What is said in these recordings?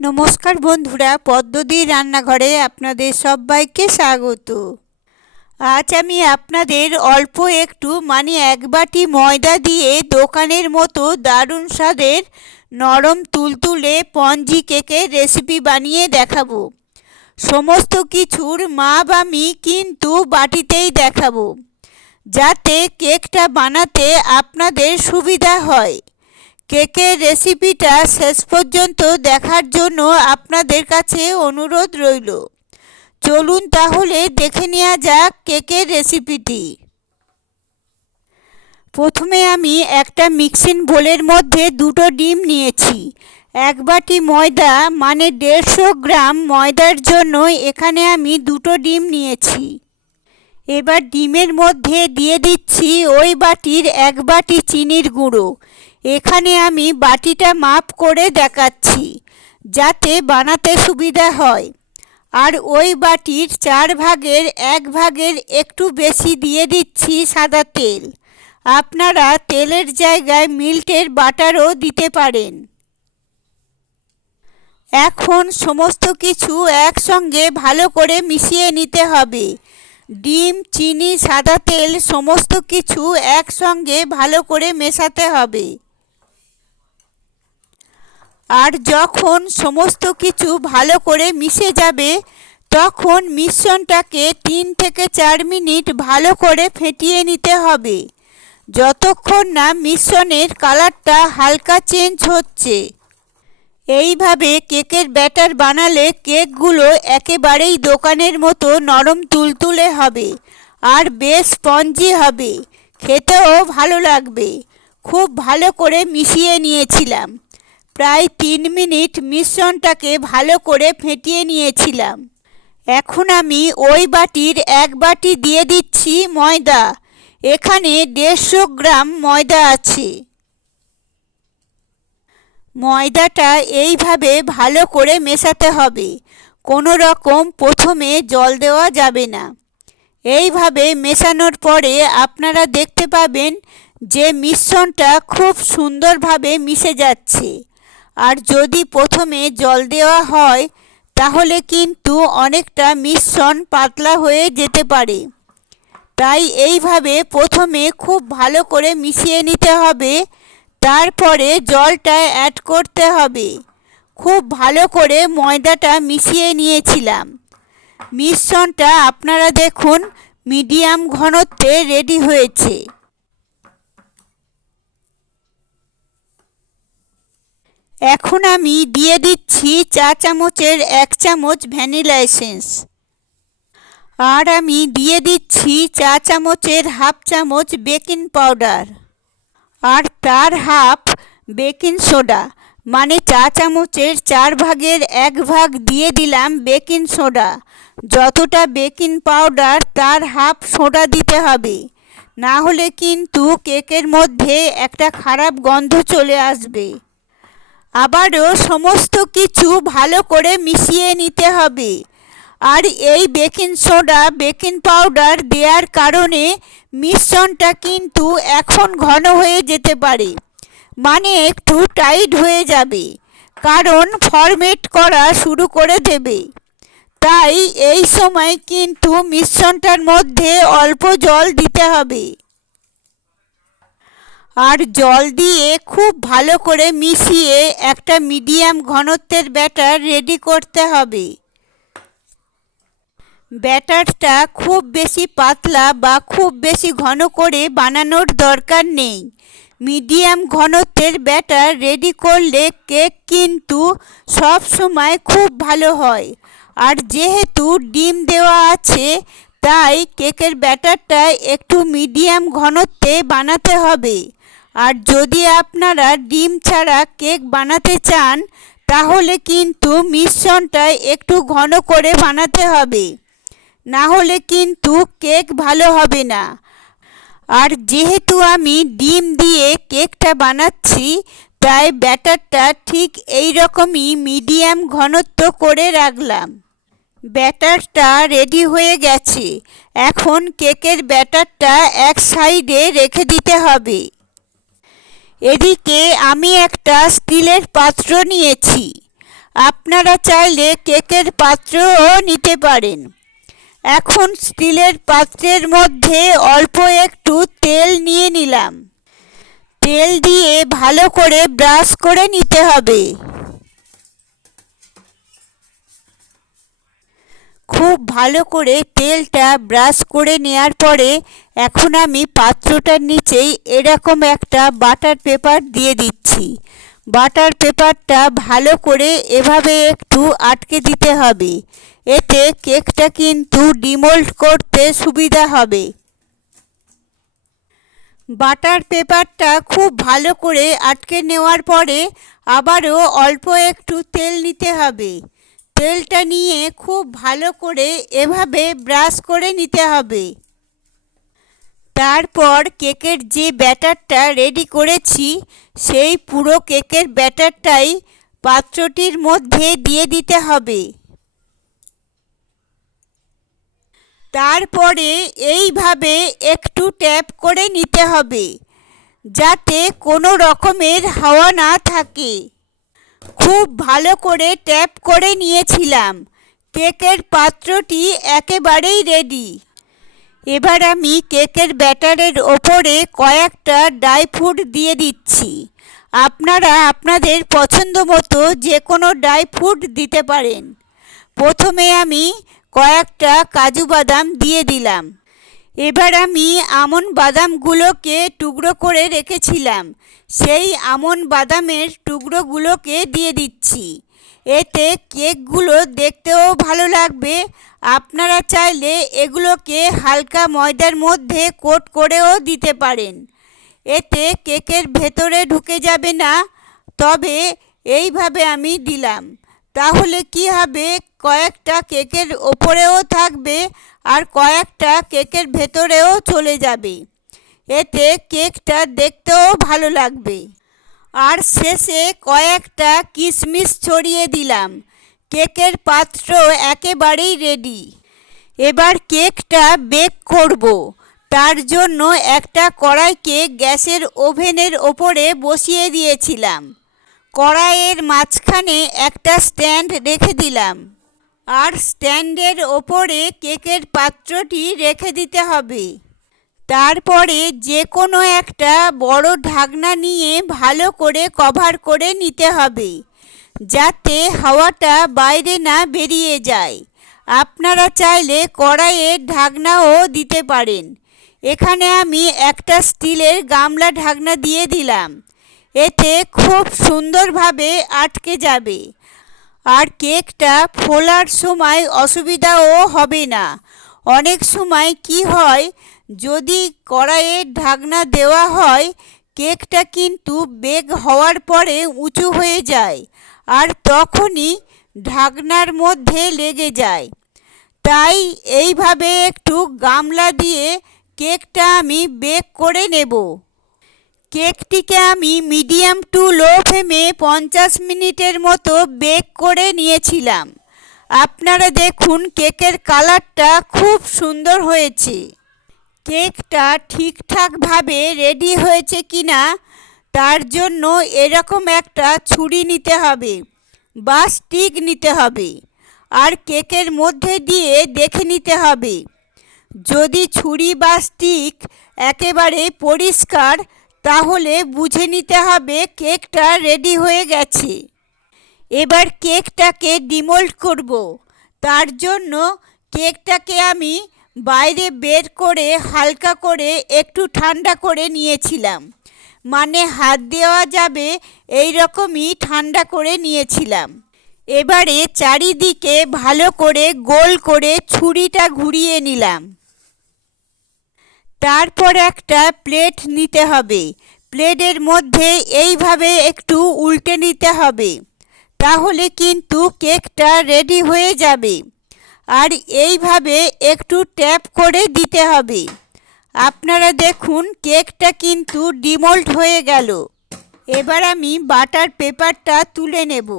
নমস্কার বন্ধুরা, পদ্মদি রান্নাঘরে আপনাদের সবাইকে স্বাগত। আজ আমি আপনাদের অল্প একটু এক বাটি ময়দা দিয়ে দোকানের মতো দারুণ স্বাদের নরম তুলতুলে স্পঞ্জি কেকের রেসিপি বানিয়ে দেখাবো। সমস্ত কিছুর মাপ আমি কিন্তু বাটিতেই দেখাবো, যাতে কেকটা বানাতে আপনাদের সুবিধা হয়। কেকের রেসিপিটা শেষ পর্যন্ত দেখার জন্য আপনাদের কাছে অনুরোধ রইল। চলুন তাহলে দেখে নেওয়া যাক কেকের রেসিপিটি। প্রথমে আমি একটা মিক্সিং বোলের মধ্যে দুটো ডিম নিয়েছি। এক বাটি ময়দা 150 গ্রাম ময়দার জন্য এখানে আমি দুটো ডিম নিয়েছি। এবার ডিমের মধ্যে দিয়ে দিচ্ছি ওই বাটির 1 বাটি চিনির গুঁড়ো। এখানে আমি বাটিটা মাপ করে দেখাচ্ছি, যাতে বানাতে সুবিধা হয়। আর ওই বাটির 4 ভাগের 1 ভাগের একটু বেশি দিয়ে দিচ্ছি সাদা তেল। আপনারা তেলের জায়গায় মিল্টের বাটারও দিতে পারেন। এখন সমস্ত কিছু একসঙ্গে ভালো করে মিশিয়ে নিতে হবে। ডিম, চিনি, সাদা তেল সমস্ত কিছু একসঙ্গে ভালো করে মেশাতে হবে। আর যখন সমস্ত কিছু ভালো করে মিশে যাবে, তখন মিশ্রণটাকে 3 থেকে 4 মিনিট ভালো করে ফেটিয়ে নিতে হবে, যতক্ষণ না মিশ্রণের কালারটা হালকা চেঞ্জ হচ্ছে। এইভাবে কেকের ব্যাটার বানালে কেকগুলো একেবারেই দোকানের মতো নরম তুলতুলে হবে আর বেশ স্পঞ্জি হবে, খেতেও ভালো লাগবে। খুব ভালো করে মিশিয়ে নিয়েছিলাম। প্রায় 3 মিনিট মিশ্রণটাকে ভালো করে ফেটিয়ে নিয়েছিলাম। এখন আমি ওই বাটির 1 বাটি দিয়ে দিচ্ছি ময়দা। এখানে 150 গ্রাম ময়দা আছে। ময়দাটা এইভাবে ভালো করে মেশাতে হবে। কোনো রকম প্রথমে জল দেওয়া যাবে না। এইভাবে মেশানোর পরে আপনারা দেখতে পাবেন যে মিশ্রণটা খুব সুন্দরভাবে মিশে যাচ্ছে। আর যদি প্রথমে জল দেওয়া হয়, তাহলে কিন্তু অনেকটা মিশ্রণ পাতলা হয়ে যেতে পারে। তাই এইভাবে প্রথমে খুব ভালো করে মিশিয়ে নিতে হবে, তারপরে জলটা অ্যাড করতে হবে। খুব ভালো করে ময়দাটা মিশিয়ে নিয়েছিলাম। মিশ্রণটা আপনারা দেখুন মিডিয়াম ঘনত্বে রেডি হয়েছে। এখন আমি দিয়ে দিচ্ছি চা চামচের 1 চামচ ভ্যানিলা এসেন্স। আর আমি দিয়ে দিচ্ছি চা চামচের 1/2 চামচ বেকিং পাউডার। আর তার হাফ বেকিং সোডা, চা চামচের 4 ভাগের 1 ভাগ দিয়ে দিলাম বেকিং সোডা। যতটা বেকিং পাউডার তার হাফ সোডা দিতে হবে, না হলে কিন্তু কেকের মধ্যে একটা খারাপ গন্ধ চলে আসবে। আবারও সমস্ত কিছু ভালো করে মিশিয়ে নিতে হবে। আর এই বেকিং সোডা, বেকিং পাউডার দেওয়ার কারণে মিশ্রণটা কিন্তু এখন ঘন হয়ে যেতে পারে, একটু টাইট হয়ে যাবে, কারণ ফরমেট করা শুরু করে দেবে। তাই এই সময় কিন্তু মিশ্রণটার মধ্যে অল্প জল দিতে হবে। আর জল দিয়ে খুব ভালো করে মিশিয়ে একটা মিডিয়াম ঘনত্বের ব্যাটার রেডি করতে হবে। ব্যাটারটা খুব বেশি পাতলা বা খুব বেশি ঘন করে বানানোর দরকার নেই। মিডিয়াম ঘনত্বের ব্যাটার রেডি করলে কেক কিন্তু সব সময় খুব ভালো হয়। আর যেহেতু ডিম দেওয়া আছে, তাই কেকের ব্যাটারটা একটু মিডিয়াম ঘনত্বে বানাতে হবে। আর যদি আপনারা ডিম ছাড়া কেক বানাতে চান, তাহলে কিন্তু মিশ্রণটা একটু ঘন করে বানাতে হবে, না হলে কিন্তু কেক ভালো হবে না। আর যেহেতু আমি ডিম দিয়ে কেকটা বানাচ্ছি, তাই ব্যাটারটা ঠিক এই রকমই মিডিয়াম ঘনত্ব করে রাখলাম। ব্যাটারটা রেডি হয়ে গেছে। এখন কেকের ব্যাটারটা এক সাইডে রেখে দিতে হবে। এদিকে আমি একটা স্টিলের পাত্র নিয়েছি। আপনারা চাইলে কেকের পাত্রও নিতে পারেন। এখন স্টিলের পাত্রের মধ্যে অল্প একটু তেল নিয়ে নিলাম। তেল দিয়ে ভালো করে ব্রাশ করে নিতে হবে। খুব ভালো করে তেলটা ব্রাশ করে নেওয়ার পরে এখন আমি পাত্রটার নিচেই এরকম একটা বাটার পেপার দিয়ে দিচ্ছি। বাটার পেপারটা ভালো করে এভাবে একটু আটকে দিতে হবে, এতে কেকটা কিন্তু ডিমোল্ড করতে সুবিধা হবে। বাটার পেপারটা খুব ভালো করে আটকে নেওয়ার পরে আবারও অল্প একটু তেল নিতে হবে। তেলটা নিয়ে খুব ভালো করে এভাবে ব্রাশ করে নিতে হবে। তারপর কেকের যে ব্যাটারটা রেডি করেছি সেই পুরো কেকের ব্যাটারটাই পাত্রটির মধ্যে দিয়ে দিতে হবে। তারপরে এইভাবে একটু ট্যাপ করে নিতে হবে যাতে কোনো রকমের হাওয়া না থাকে। খুব ভালো করে ট্যাপ করে নিয়েছিলাম। কেকের পাত্রটি একেবারেই রেডি। এবার আমি কেকের ব্যাটারের ওপরে কয়েকটা ড্রাই ফ্রুট দিয়ে দিচ্ছি। আপনারা আপনাদের পছন্দ মতো যে কোনো ড্রাই ফ্রুট দিতে পারেন। প্রথমে আমি কয়েকটা কাজু বাদাম দিয়ে দিলাম। এবার আমি আমন্ড বাদামগুলোকে টুকরো করে রেখেছিলাম, সেই আমন্ড বাদামের টুকরোগুলোকে দিয়ে দিচ্ছি। এতে কেকগুলো দেখতেও ভালো লাগবে। আপনারা চাইলে এগুলোকে হালকা ময়দার মধ্যে কোট করেও দিতে পারেন, এতে কেকের ভেতরে ঢুকে যাবে না। তবে এইভাবে আমি দিলাম, তাহলে কি হবে, কয়েকটা কেকের ওপরেও থাকবে আর কয়েকটা কেকের ভেতরেও চলে যাবে, এতে কেকটা দেখতেও ভালো লাগবে। আর শেষে কয়েকটা কিশমিশ ছড়িয়ে দিলাম। কেকের পাত্র একেবারেই রেডি। এবার কেকটা বেক করব। তার জন্য একটা কড়াইকে গ্যাসের ওভেনের ওপরে বসিয়ে দিয়েছিলাম। কড়াইয়ের মাঝখানে একটা স্ট্যান্ড রেখে দিলাম, আর স্ট্যান্ডের ওপরে কেকের পাত্রটি রেখে দিতে হবে। তারপরে যে কোনো একটা বড় ঢাকনা নিয়ে ভালো করে কভার করে নিতে হবে যাতে হাওয়াটা বাইরে না বেরিয়ে যায়। আপনারা চাইলে কড়াইয়ের ঢাকনাও দিতে পারেন। এখানে আমি একটা স্টিলের গামলা ঢাকনা দিয়ে দিলাম, এতে খুব সুন্দরভাবে আটকে যাবে আর কেকটা ফোলার সময় অসুবিধাও হবে না। অনেক সময় কি হয়, যদি কড়াইয়ের ঢাকনা দেওয়া হয় কেকটা কিন্তু বেক হওয়ার পরে উঁচু হয়ে যায় আর তখনই ঢাকনার মধ্যে লেগে যায়। তাই এইভাবে একটু গামলা দিয়ে কেকটা আমি বেক করে নেব। কেকটিকে আমি মিডিয়াম টু লো ফ্লেমে 50 মিনিটের মতো বেক করে নিয়েছিলাম। আপনারা দেখুন কেকের কালারটা খুব সুন্দর হয়েছে। কেকটা ঠিকঠাকভাবে রেডি হয়েছে কিনা তার জন্য এরকম একটা ছুরি নিতে হবে বা স্টিক নিতে হবে, আর কেকের মধ্যে দিয়ে দেখে নিতে হবে। যদি ছুরি বা স্টিক একেবারে পরিষ্কার তাহলে বুঝে নিতে হবে কেকটা রেডি হয়ে গেছে। এবার কেকটাকে ডিমোল্ড করব। তার জন্য কেকটাকে আমি বাইরে বের করে হালকা করে একটু ঠান্ডা করে নিয়েছিলাম, মানে হাত দেওয়া যাবে এই রকমই ঠান্ডা করে নিয়েছিলাম। এবারে চারিদিকে ভালো করে গোল করে ছুরিটা ঘুরিয়ে নিলাম। তারপর একটা প্লেট নিতে হবে। প্লেটের মধ্যে এইভাবে একটু উল্টে নিতে হবে, তাহলে কিন্তু কেকটা রেডি হয়ে যাবে। আর এইভাবে একটু ট্যাপ করে দিতে হবে। আপনারা দেখুন কেকটা কিন্তু ডিমোল্ড হয়ে গেল। এবার আমি বাটার পেপারটা তুলে নেব।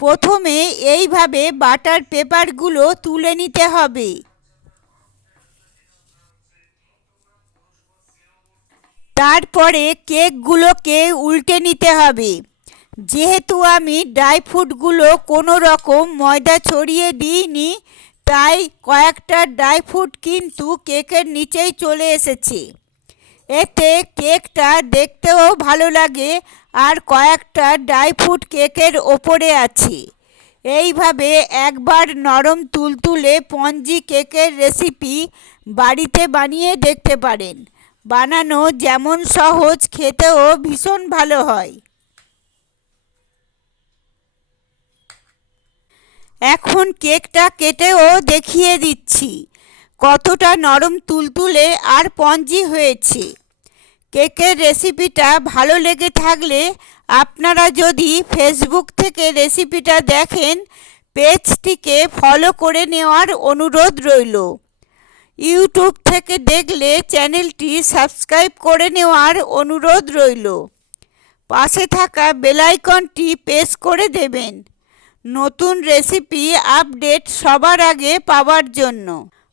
প্রথমে এইভাবে বাটার পেপারগুলো তুলে নিতে হবে। তারপরে কেকগুলোকে উল্টে নিতে হবে। যেহেতু আমি ড্রাই ফ্রুটগুলো কোনো রকম ময়দা ছড়িয়ে দিইনি, তাই কয়েকটা ড্রাই ফ্রুট কিন্তু কেকের নিচেই চলে এসেছে। এতে কেকটা দেখতেও ভালো লাগে আর কয়েকটা ড্রাই ফ্রুট কেকের ওপরে আছে। এইভাবে একবার নরম তুলতুলে স্পঞ্জি কেকের রেসিপি বাড়িতে বানিয়ে দেখতে পারেন। বানানো যেমন সহজ, খেতেও ভীষণ ভালো হয়। এখন কেকটা কেটেও দেখিয়ে দিচ্ছি কতটা নরম তুলতুলে আর স্পঞ্জি হয়েছে। কেকের রেসিপিটা ভালো লেগে থাকলে আপনারা যদি ফেসবুক থেকে রেসিপিটা দেখেন, পেজটিকে ফলো করে নেওয়ার অনুরোধ রইল। ইউটিউব থেকে দেখলে চ্যানেলটি সাবস্ক্রাইব করে নেওয়ার অনুরোধ রইল। পাশে থাকা বেল আইকনটি প্রেস করে দেবেন নতুন রেসিপি আপডেট সবার আগে পাওয়ার জন্য।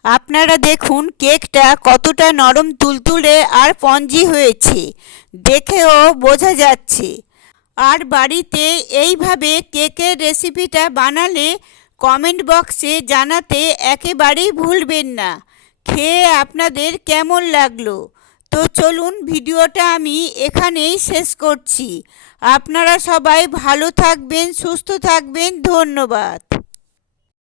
আপনারা দেখুন কেকটা কতটা নরম তুলতুলে আর স্পঞ্জি হয়েছে, দেখেও বোঝা যাচ্ছে। আর বাড়িতে এইভাবে কেকের রেসিপিটা বানালে কমেন্ট বক্সে জানাতে একেবারেই ভুলবেন না খেয়ে আপনাদের কেমন লাগলো। তো চলুন ভিডিওটা আমি এখানেই শেষ করছি। আপনারা সবাই ভালো থাকবেন, সুস্থ থাকবেন। ধন্যবাদ।